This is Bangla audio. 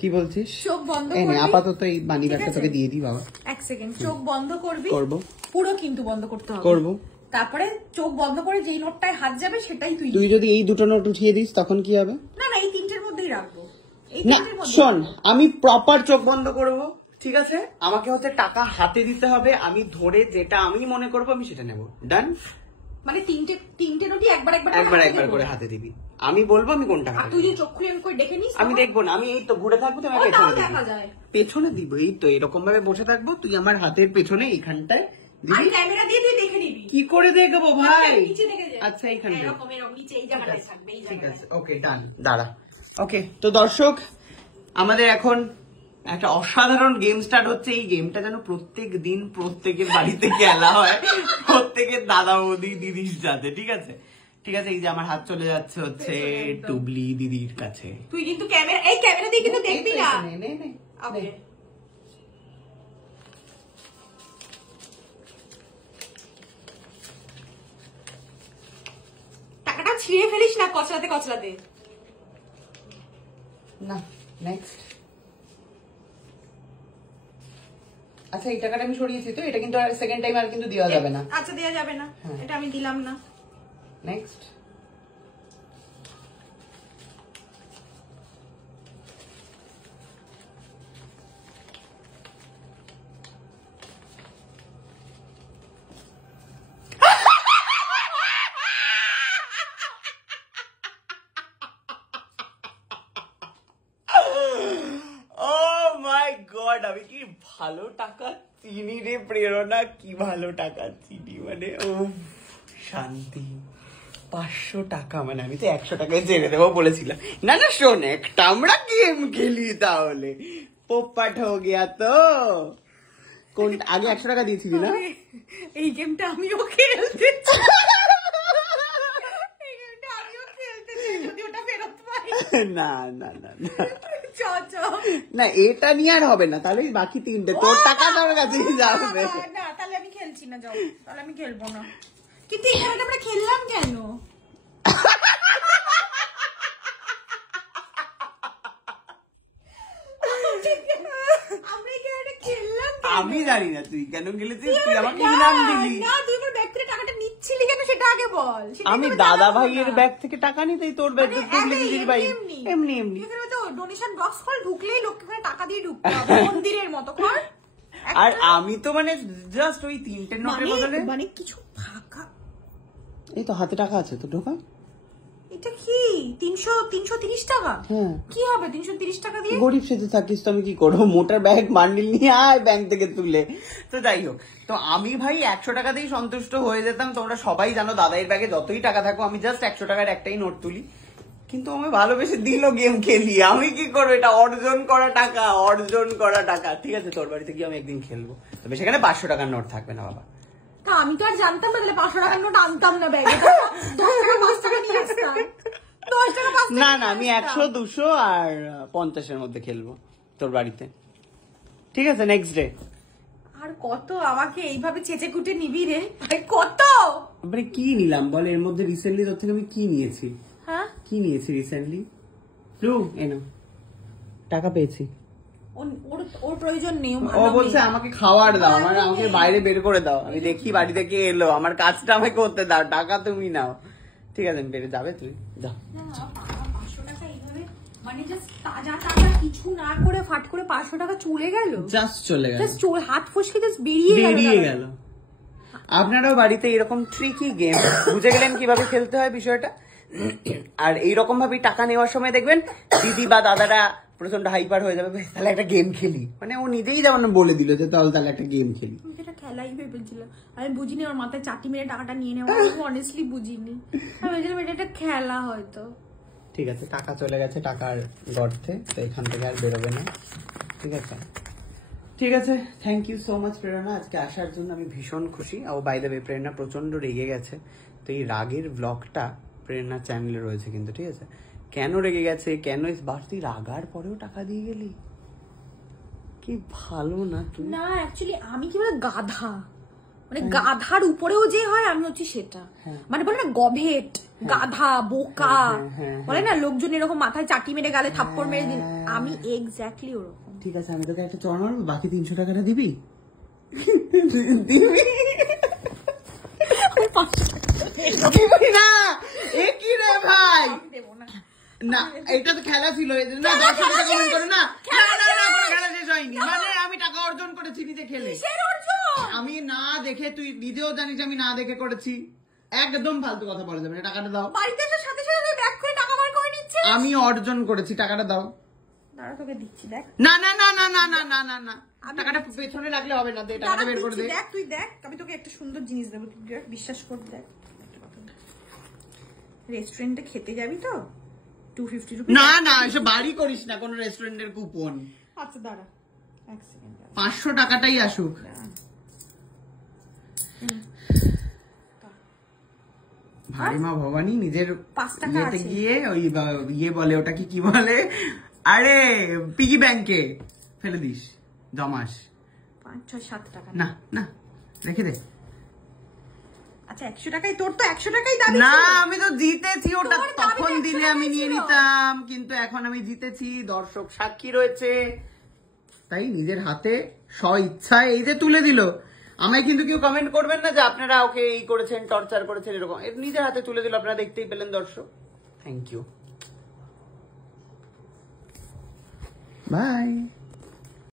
কি বলছিস? চোখ বন্ধ করবি। আপাতত এই মানি ব্যাগটা তোকে দিয়ে দিই বাবা। এক সেকেন্ড, চোখ বন্ধ করবি। করব। পুরো কিন্তু বন্ধ করতে হবে। করব। তারপরে চোখ বন্ধ করে যেই নোটটায় হাত যাবে সেটাই তুই যদি এই দুটো নোট উঠিয়ে দিস তখন কি হবে? না না, এই তিনটের মধ্যেই রাখবো। না শোন, আমি প্রপার চোখ বন্ধ করব, ঠিক আছে? আমাকে হচ্ছে টাকা হাতে দিতে হবে, আমি ধরে যেটা আমি মনে করবো আমি সেটা নেব। ডান? মানে তিনটে নোটই একবার করে হাতে দিবি। আমি বলবো আমি কোনটা আর তুই যদি চোখ খুলে করে দেখে নিস। আমি দেখবো না, আমি এই তো ঘুরে থাকবো, তুমি পেছনে দিব। এই তো এরকম ভাবে বসে থাকবো, তুই আমার হাতের পেছনে এইখানটায় দিবি। ক্যামেরা দিয়ে তুই দেখে নিবি। কি করে দেখবো ভাই? নিচে দেখে যা। আচ্ছা এইখানে এরকম নিচে এই জায়গাটায় থাকবে, এই জায়গাটায়। ঠিক আছে, ওকে ডান। দাঁড়া। ওকে, তো দর্শক আমাদের এখন একটা অসাধারণ গেম স্টার্ট হচ্ছে। এই গেমটা যেন প্রত্যেক দিন প্রত্যেকের বাড়িতে খেলা হয়, প্রত্যেকের দাদা বৌদি দিদির সাথে, ঠিক আছে? ঠিক আছে, এই যে আমার হাত চলে যাচ্ছে হচ্ছে টুবলি দিদির কাছে। তুই কিন্তু ক্যামেরা দিয়ে কিন্তু দেখবি না। ওকে, টাকাটা ছিঁড়ে ফেলিস না কচলাতে। না, নেক্সট। আচ্ছা এই টাকাটা আমি সরিয়েছি তো, এটা কিন্তু আর সেকেন্ড টাইম আর কিন্তু দেওয়া যাবে না। আচ্ছা দেওয়া যাবে না, এটা আমি দিলাম না। নেক্সট। আমি কি ভালো টাকা চিনি রে প্রেরণা, কি ভালো টাকা চিনি, মানে ও শান্তি। 500 টাকা, মানে আমি তো 100 টাকায় ছেড়ে দেবো বলেছিলাম। না না শোন, একটা আমরা গেম খেলি তাহলে। পোপাট হো গিয়া তো। কোন আগে 100 টাকা দিয়েছিলি না? এই গেমটা আমিও খেলতে চাই। না না না না, এটা নিয়ে আর হবে না, তাহলে বাকি তিনটে তোর টাকা তোর কাছে যাবে। না তাহলে আমি খেলছি না, যাও তাহলে আমি খেলবো না। কিন্তু এখানে আমরা খেললাম কেন? আমি জানি না তুই কেন খেলেছিস, তুই আমাকে ইনাম দিলি না। তুই আমার ব্যাগ থেকে টাকাটা নিচ্ছিলি কেন সেটা আগে বল। আমি দাদা ভাইয়ের ব্যাগ থেকে টাকা নিতেই তোর ব্যাগ দিদির ভাই এমনি এমনি। ডোনেশন বক্স খোল, ঢুকলেই লোককে টাকা দিয়ে ঢুকতে হবে মন্দিরের মতো কর। আর আমি তো মানে জাস্ট ওই তিনটে নোটের বদলে মানে কিছু ফাঁকা। এই তো হাতে টাকা আছে তো, ঢোকা। এটা কি 330 টাকা? হ্যাঁ, কি হবে 330 টাকা দিয়ে? গরিব সেজে থাকিস তো আমি কি করবো? মোটার ব্যাগ বান্ডিল নিয়ে আয় ব্যাংক থেকে তুলে। তো যাই হোক, তো আমি ভাই 100 টাকাতেই সন্তুষ্ট হয়ে যেতাম। তোমরা সবাই জানো দাদাইয়ের ব্যাগে যতই টাকা থাকো আমি জাস্ট 100 টাকার একটাই নোট তুলি। কিন্তু আমি ভালোবেসে দিল গেম খেলি, আমি কি করবো? এটা অর্জন করা টাকা। ঠিক আছে, তোর বাড়িতে গিয়ে আমি একদিন খেলবো, তবে সেখানে 500 টাকার নোট থাকবে না বাবা। আমি তো আর জানতাম না, তাহলে 500 টাকার নোট আনতাম না ব্যাগে। 10 টাকা 5 টাকা নিয়ে আসতাম। 10 টাকা 5 টাকা না আমি 100, 200 আর 50-এর মধ্যে খেলবো তোর বাড়িতে, ঠিক আছে? Next day. আর কত আমাকে এইভাবে চেঁচে কুটে নিবি রে? কত মানে কি নিলাম বল এর মধ্যে? রিসেন্টলি তোর থেকে আমি কি নিয়েছি? হ্যাঁ, কি নিয়েছি রিসেন্টলি? এনো টাকা পেয়েছি। ওর প্রয়োজন নেই, ও বলছে আমাকে খাবার দাও, আমাকে বাইরে বের করে দাও, আমি দেখি বাড়ি থেকে এলো, আমার কাজটা আমাকে করতে দাও, টাকা তুমি নাও। ঠিক আছে, আমি বেড়ে যাবে, তুই যা। 500 টাকা এইভাবে মানে জাস্ট তাজা টাকা কিছু না করে ফাট করে 500 টাকা চলে গেল, জাস্ট চলে গেল, জাস্ট হাত ফসকে জাস্ট বেরিয়ে গেল। আপনারাও বাড়িতে এরকম ট্রিকি গেম বুঝে গেলেন কিভাবে খেলতে হয় বিষয়টা। আর এইরকম ভাবে টাকা নেওয়ার সময় দেখবেন দিদি বা দাদারা প্রচন্ড হাইপার হয়ে যাবে, তাহলে একটা গেম খেলি, মানে ও নিজেই যেমন বলে দিল যে তাহলে একটা গেম খেলি। এটা খেলাই ভেবেছিলাম, আমি বুঝিনি ওর মাথায় চাটি মেরে টাকাটা নিয়ে নেওয়া, অনেস্টলি বুঝিনি। আমি ভেবেছিলাম এটা একটা খেলা হয়তো। ঠিক আছে, টাকা চলে গেছে টাকার গর্তে, তো এখান থেকে আর বেরোবে না, ঠিক আছে? ঠিক আছে, থ্যাংক ইউ সো মাচ প্রেরণা আজকে আসার জন্য, আমি ভীষণ খুশি। ও বাই দ্য ওয়ে প্রেরণা প্রচন্ড রেগে গেছে, তো এই রাগের ব্লগটা প্রেরণা চ্যানেলে রয়েছে কিন্তু, ঠিক আছে? কেন রেগে গেছে, কেন তুই রাগার পরেও টাকা দিয়ে গেলি, কি ভালো না তুই? না অ্যাকচুয়ালি আমি কি বলে গাধা, মানে গাধার উপরেও যে হয় আমি হচ্ছে সেটা, মানে বলে না গভেট, গাধা, বোকা, বলে না লোকজন এরকম মাথায় চাটি মেরে গালে থাপ্পড় মেরে দিন, আমি এক্স্যাক্টলি ওরকম। ঠিক আছে, আমি তোকে একটা চড় মারবো, বাকি 300 টাকাটা দিবি? দিবি না? এ কি রে ভাই, না এটা তো খেলা ছিল, না দর্শকরা কমেন্ট করে না, খেলা শেষ হয়নি, মানে আমি টাকা অর্জন করেছি নিজে খেলে। আমি না দেখে, তুই নিজেও জানিস আমি না দেখে করেছি, একদম ফালতু কথা বলা যাবে না। টাকাটা দাও। বাড়িতে আসার সাথে সাথে ব্যাক করে টাকা বার করে নিচ্ছে। আমি অর্জন করেছি, টাকাটা দাও। দাঁড়া তোকে দিচ্ছি, দেখ। না না না না না না না না না, টাকাটা পেছনে রাখলে হবে না, দে টাকাটা বের করে দে। দেখ তুই দেখ, আমি তোকে একটা সুন্দর জিনিস দেবো, তুই দেখ, বিশ্বাস কর। দেখ, রেস্টুরেন্টে খেতে যাবি তো 250 রুপি। না না, এসব বাড়ি করিস না কোন রেস্টুরেন্টের কুপন। আচ্ছা দাঁড়া এক সেকেন্ড, 500 টাকাটাই আসুক। ভাই মা ভবানী নিজের 5 টাকা আছে গিয়ে ওই ইয়ে বলে, ওটা কি বলে, আরে পিগি ব্যাংকে ফেলে দিস, জমাস। 5 6 7 টাকা না না, রেখে দে। আচ্ছা 100 টাকাই তোর, তো 100 টাকাই দাবি। না আমি তো জিতেছি, ওটা তখন দিলে আমি নিয়ে নিতাম, কিন্তু এখন আমি জিতেছি, দর্শক সাক্ষী রয়েছে, তাই নিজের হাতে স্ব ইচ্ছায় এই যে তুলে দিল। আমায় কিন্তু কেউ কমেন্ট করবেন না যে আপনারা ওকে এই করেছেন, টর্চার করেছেন, এরকম। নিজের হাতে তুলে দিল, আপনারা দেখতেই পেলেন দর্শক। Thank you, by.